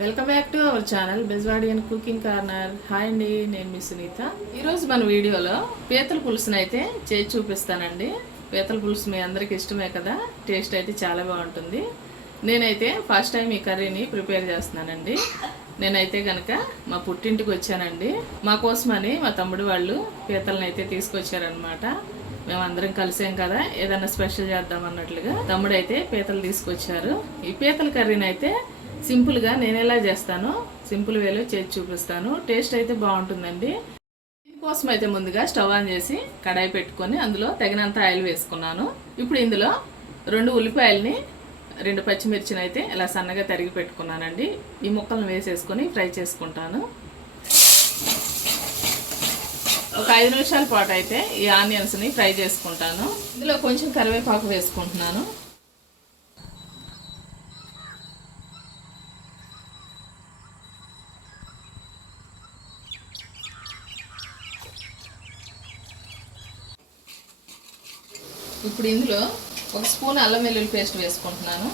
Welcome back to our channel Bezwadi and cooking corner. Hi అండి, నేను మీ సునీత. ఈరోజు మన వీడియోలో పీతల పులుసుని అయితే చేసి చూపిస్తానండి. పీతల పులుసు మీ అందరికి ఇష్టమే కదా, టేస్ట్ అయితే చాలా బాగుంటుంది. నేనైతే ఫస్ట్ టైం ఈ కర్రీని ప్రిపేర్ చేస్తున్నానండి. నేనైతే కనుక మా పుట్టింటికి వచ్చానండి. మా కోసమని మా తమ్ముడు వాళ్ళు పీతలను అయితే తీసుకొచ్చారనమాట. మేమందరం కలిసాం కదా, ఏదైనా స్పెషల్ చేద్దాం అన్నట్లుగా తమ్ముడైతే పీతలు తీసుకొచ్చారు. ఈ పీతల కర్రీని అయితే సింపుల్గా నేను ఎలా చేస్తానో సింపుల్ వేలో చేసి చూపిస్తాను. టేస్ట్ అయితే బాగుంటుందండి. దీనికోసం అయితే ముందుగా స్టవ్ ఆన్ చేసి కడాయి పెట్టుకొని అందులో తగినంత ఆయిల్ వేసుకున్నాను. ఇప్పుడు ఇందులో 2 ఉల్లిపాయలని 2 పచ్చిమిర్చిని అయితే ఇలా సన్నగా తరిగి పెట్టుకున్నానండి. ఈ ముక్కలను వేసేసుకొని ఫ్రై చేసుకుంటాను. ఒక 5 నిమిషాల పాటు అయితే ఈ ఆనియన్స్ని ఫ్రై చేసుకుంటాను. ఇందులో కొంచెం కరివేపాకు వేసుకుంటున్నాను. ఇప్పుడు ఇందులో 1 స్పూన్ అల్లం వెల్లుల్లి పేస్ట్ వేసుకుంటున్నాను.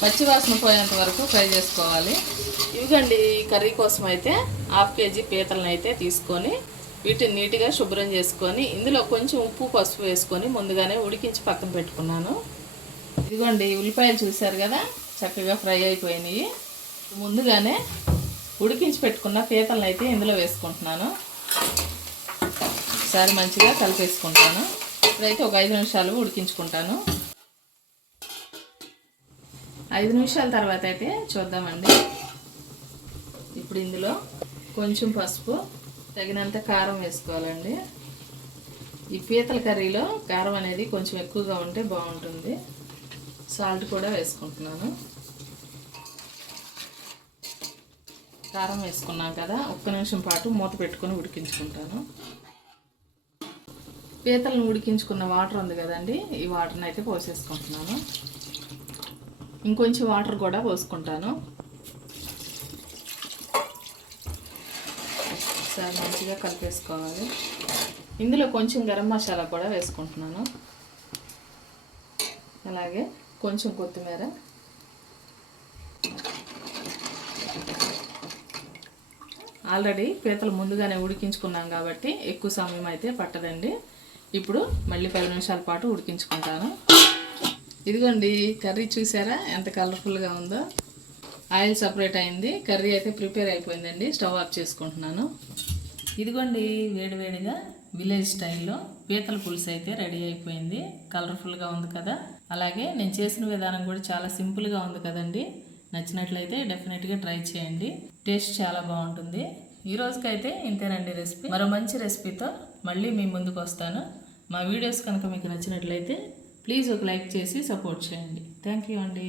పచ్చివాసన పోయేంత వరకు ఫ్రై చేసుకోవాలి. ఇవిగండి, ఈ కర్రీ కోసం అయితే 1/2 కేజీ పీతలను అయితే తీసుకొని వీటిని నీట్గా శుభ్రం చేసుకొని ఇందులో కొంచెం ఉప్పు పసుపు వేసుకొని ముందుగానే ఉడికించి పక్కన పెట్టుకున్నాను. ఇదిగోండి, ఉల్లిపాయలు చూశారు కదా, చక్కగా ఫ్రై అయిపోయినాయి. ముందుగానే ఉడికించి పెట్టుకున్న పీతలను అయితే ఇందులో వేసుకుంటున్నాను. ఒకసారి మంచిగా కలిపేసుకుంటాను. ఇప్పుడైతే ఒక 5 నిమిషాలు ఉడికించుకుంటాను. 5 నిమిషాల తర్వాత అయితే చూద్దామండి. ఇప్పుడు ఇందులో కొంచెం పసుపు, తగినంత కారం వేసుకోవాలండి. ఈ పీతల కర్రీలో కారం అనేది కొంచెం ఎక్కువగా ఉంటే బాగుంటుంది. సాల్ట్ కూడా వేసుకుంటున్నాను. కారం వేసుకున్నాం కదా, 1 నిమిషం పాటు మూత పెట్టుకొని ఉడికించుకుంటాను. పీతలను ఉడికించుకున్న వాటర్ ఉంది కదండి, ఈ వాటర్ని అయితే పోసేసుకుంటున్నాను. ఇంకొంచెం వాటర్ కూడా పోసుకుంటాను. ఒకసారి మంచిగా కలిపేసుకోవాలి. ఇందులో కొంచెం గరం మసాలా కూడా వేసుకుంటున్నాను. అలాగే కొంచెం కొత్తిమీర, ఆల్రెడీ పీతలు ముందుగానే ఉడికించుకున్నాం కాబట్టి ఎక్కువ సమయం అయితే పట్టదండి. ఇప్పుడు మళ్ళీ 10 నిమిషాల పాటు ఉడికించుకుంటాను. ఇదిగోండి, కర్రీ చూసారా ఎంత కలర్ఫుల్గా ఉందో. ఆయిల్ సపరేట్ అయింది, కర్రీ అయితే ప్రిపేర్ అయిపోయిందండి. స్టవ్ ఆఫ్ చేసుకుంటున్నాను. ఇదిగోండి, వేడివేడిగా విలేజ్ స్టైల్లో పీతల పులుసు అయితే రెడీ అయిపోయింది. కలర్ఫుల్గా ఉంది కదా. అలాగే నేను చేసిన విధానం కూడా చాలా సింపుల్గా ఉంది కదండి. నచ్చినట్లయితే డెఫినెట్గా ట్రై చేయండి. టేస్ట్ చాలా బాగుంటుంది. ఈ రోజుకైతే ఇంతేనండి రెసిపీ. మరో మంచి రెసిపీతో మళ్ళీ మీ ముందుకు వస్తాను. మా వీడియోస్ కనుక మీకు నచ్చినట్లయితే ప్లీజ్ ఒక లైక్ చేసి సపోర్ట్ చేయండి. థ్యాంక్ యూ అండి.